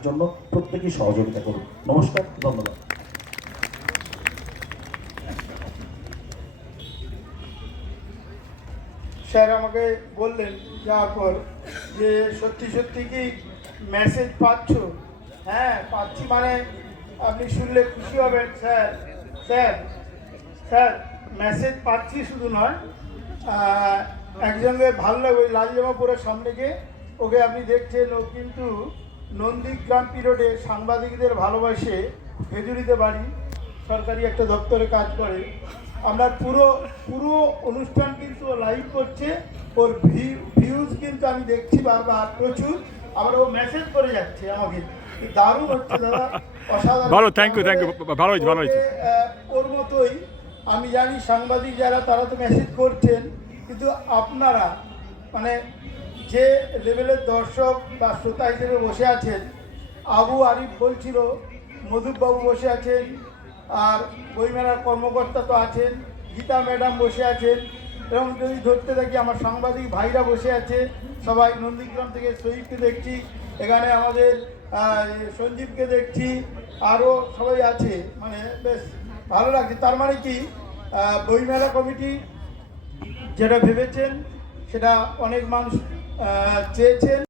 প্রচারের জন্য প্রত্যেকেই সহযোগিতা করুন। নমস্কার, ধন্যবাদ। স্যার আমাকে বললেন যাওয়ার পর যে সত্যি সত্যি কি মেসেজ পাচ্ছ? হ্যাঁ পাচ্ছি মানে আপনি শুনলে খুশি হবেন, স্যার। স্যার স্যার মেসেজ পাচ্ছি শুধু নয় একজনকে ভালো লাগে ওই লাল জামা পরে সামনে গিয়ে ওকে আপনি দেখছেন, ও কিন্তু নন্দীগ্রাম পিরিয়ডে সাংবাদিকদের ভালোবাসে খেজুরিতে বাড়ি সরকারি একটা দপ্তরে কাজ করে আমরা পুরো পুরো অনুষ্ঠান কিন্তু লাইভ করছে ওর ভিউজ কিন্তু আমি দেখছি বারবার প্রচুর আবার ও মেসেজ করে যাচ্ছে আমাকে দারুণ হচ্ছে দাদা অসাধারণ ভালো, thank you, thank you. ভালো হয়েছে, ভালো হয়েছে। ওর মতোই আমি জানি সাংবাদিক যারা তারা তো মেসেজ করছেন কিন্তু আপনারা মানে যে লেভেলের দর্শক বা শ্রোতা হিসেবে বসে আছেন, আবু আরিফ বলছিল, মধুবাবু বসে আছেন, আর বইমেলার কর্মকর্তা তো আছেন, গীতা ম্যাডাম বসে আছেন, এবং যদি ধরতে থাকি আমার সাংবাদিক ভাইরা বসে আছে, সবাই নন্দীগ্রাম থেকে শহীদকে দেখছি, এখানে আমাদের সঞ্জীবকে দেখছি আরও সবাই আছে মানে বেশ ভালো লাগছে। তার মানে কি বইমেলা কমিটি যেটা ভেবেছেন, সেটা অনেক মানুষ uh 这